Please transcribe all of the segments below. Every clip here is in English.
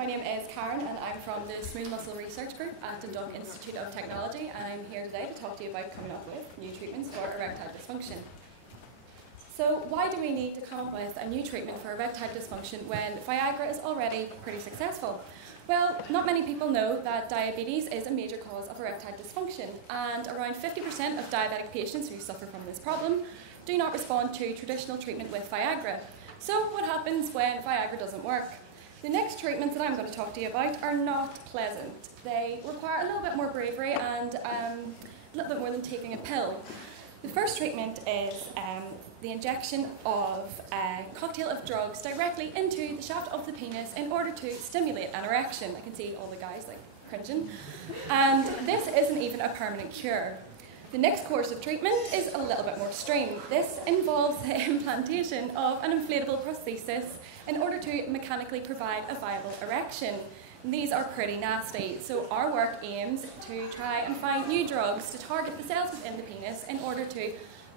my name is Karen and I'm from the Smooth Muscle Research Group at the Dundee Institute of Technology, and I'm here today to talk to you about coming up with new treatments for erectile dysfunction. So why do we need to come up with a new treatment for erectile dysfunction when Viagra is already pretty successful? Well, not many people know that diabetes is a major cause of erectile dysfunction, and around 50% of diabetic patients who suffer from this problem do not respond to traditional treatment with Viagra. So what happens when Viagra doesn't work? The next treatments that I'm going to talk to you about are not pleasant. They require a little bit more bravery and a little bit more than taking a pill. The first treatment is the injection of a cocktail of drugs directly into the shaft of the penis in order to stimulate an erection. I can see all the guys like cringing. And this isn't even a permanent cure. The next course of treatment is a little bit more extreme. This involves the implantation of an inflatable prosthesis in order to mechanically provide a viable erection. And these are pretty nasty, so our work aims to try and find new drugs to target the cells within the penis in order to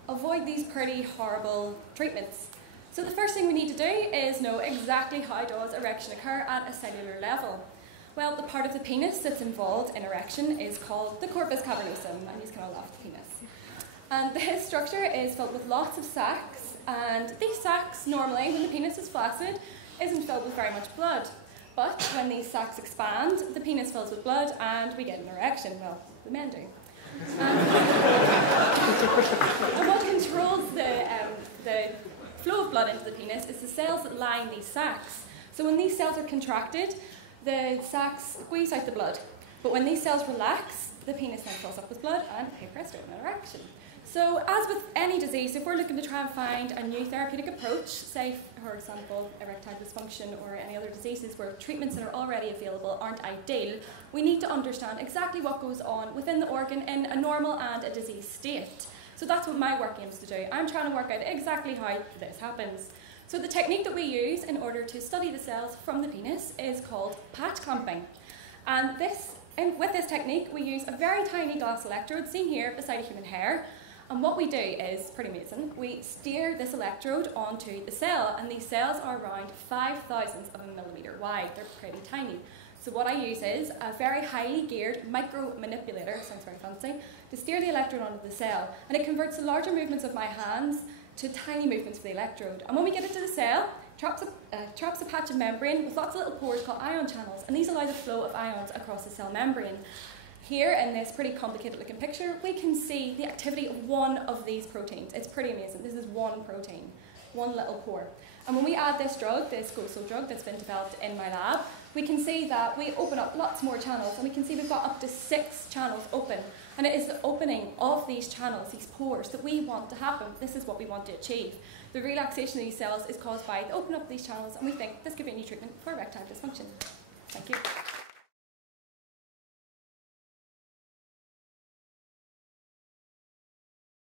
avoid these pretty horrible treatments. So the first thing we need to do is know exactly how does erection occur at a cellular level. Well, the part of the penis that's involved in erection is called the corpus cavernosum, and you can all laugh at the penis. And this structure is filled with lots of sacs, and these sacs normally, when the penis is flaccid, isn't filled with very much blood. But when these sacs expand, the penis fills with blood and we get an erection. Well, the men do. And what controls the flow of blood into the penis is the cells that line these sacs. So when these cells are contracted, the sacs squeeze out the blood. But when these cells relax, the penis then fills up with blood and, hey presto, an erection. So as with any disease, if we're looking to try and find a new therapeutic approach, say for example erectile dysfunction or any other diseases where treatments that are already available aren't ideal, we need to understand exactly what goes on within the organ in a normal and a disease state. So that's what my work aims to do. I'm trying to work out exactly how this happens. So the technique that we use in order to study the cells from the penis is called patch clamping. And with this technique we use a very tiny glass electrode seen here beside a human hair. And what we do is pretty amazing. We steer this electrode onto the cell, and these cells are around 5,000ths of a millimetre wide. They're pretty tiny. So what I use is a very highly geared micro manipulator, sounds very fancy, to steer the electrode onto the cell, and it converts the larger movements of my hands to tiny movements for the electrode. And when we get it to the cell, traps a patch of membrane with lots of little pores called ion channels, and these allow the flow of ions across the cell membrane. Here in this pretty complicated looking picture, we can see the activity of one of these proteins. It's pretty amazing. This is one protein, one little pore. And when we add this drug, this GOSO drug that's been developed in my lab, we can see that we open up lots more channels, and we can see we've got up to 6 channels open. And it is the opening of these channels, these pores, that we want to happen. This is what we want to achieve. The relaxation of these cells is caused by the opening up of these channels, and we think this could be a new treatment for erectile dysfunction. Thank you.